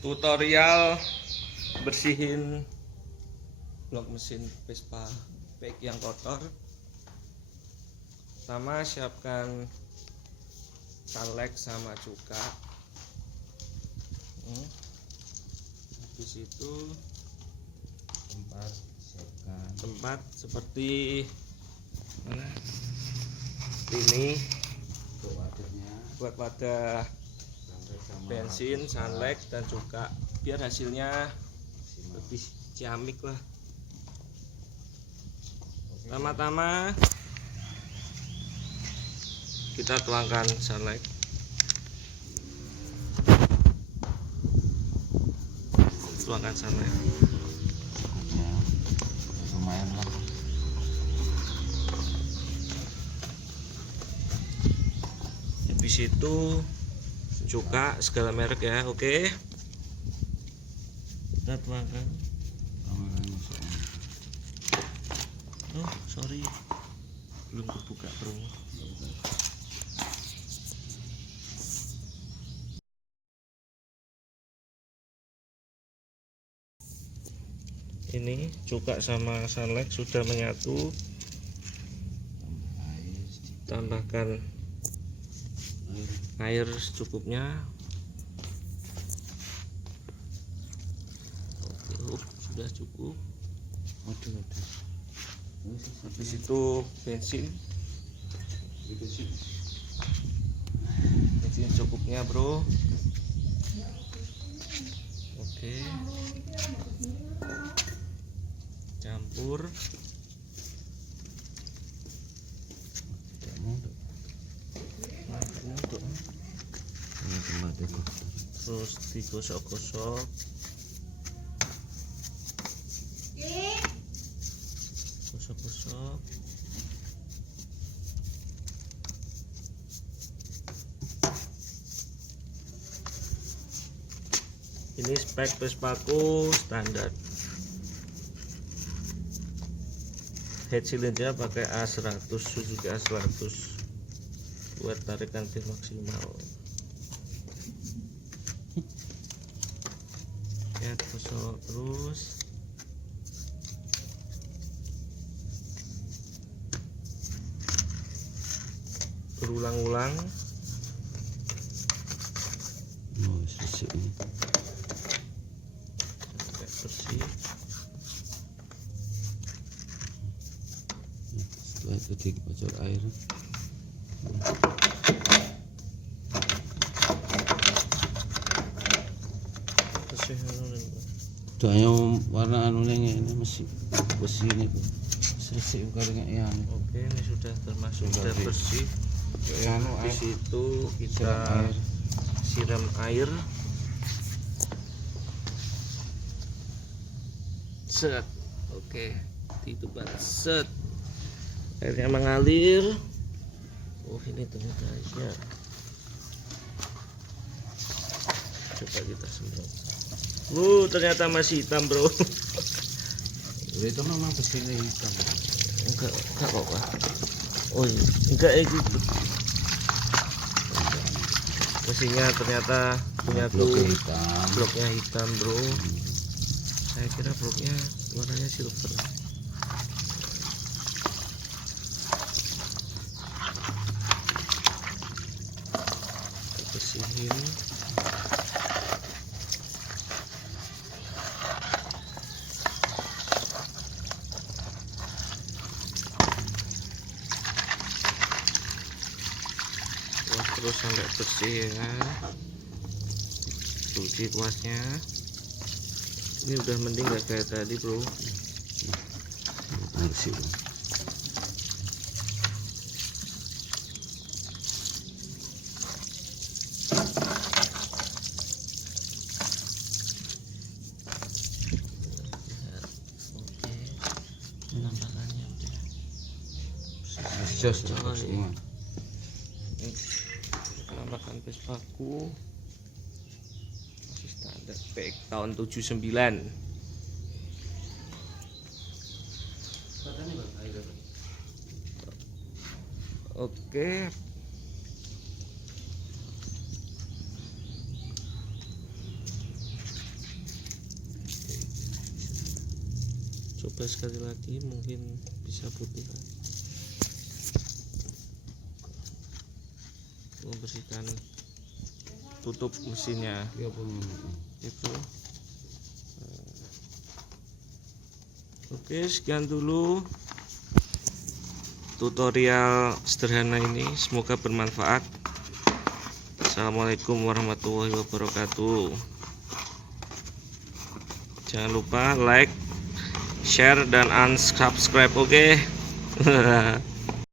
Tutorial bersihin blok mesin Vespa baik yang kotor. Pertama, siapkan caleg sama cuka. Habis itu tempat seperti mana? Ini buat wadah bensin, sunlight dan cuka, biar hasilnya lebih ciamik lah. Pertama-tama kita tuangkan sunlight. Tuangkan sunlight. Lumayan lah. Habis itu cuka segala merek ya, oke. Kita tuangkan. Oh sorry, belum kebuka bro. Ini cuka sama sunlight sudah menyatu. Tambahkan air secukupnya. Oke, sudah cukup. Habis itu bensin cukupnya bro. Oke, campur. Terus digosok-gosok. Gosok-gosok. Ini spek Vespaku standar. Head cylinder pakai A100, Suzuki A100 buat tarikan lebih maksimal. Ya, gosok terus. Berulang-ulang. Sampai bersih. Setelah itu dikocok air. Daya warna anu ini masih bersih ini tuh. Bersih bukan yang Oke, ini sudah termasuk sudah bersih. anu Di situ kita siram air. Set. Oke, ditutup set. Airnya mengalir. Oh, ini ternyata airnya. Coba kita semprot. Ternyata masih hitam bro. Itu memang bersihnya hitam. Enggak apa-apa. Oh iya, enggak gitu. Mesinnya ternyata punya bloknya hitam bro. Saya kira bloknya warnanya silver. Kita bersihin. Terus sampai bersih ya, cuci kuasnya. Ini udah mending gak kayak tadi bro. Bersih. Oke, penampakannya udah Jos semua. penampakan Vespaku masih standar spek tahun 79. Oke, coba sekali lagi, mungkin bisa putih kan. Membersihkan tutup mesinnya Ya pun. itu. Oke, sekian dulu tutorial sederhana ini, semoga bermanfaat. Assalamualaikum warahmatullahi wabarakatuh. Jangan lupa like, share, dan unsubscribe, oke?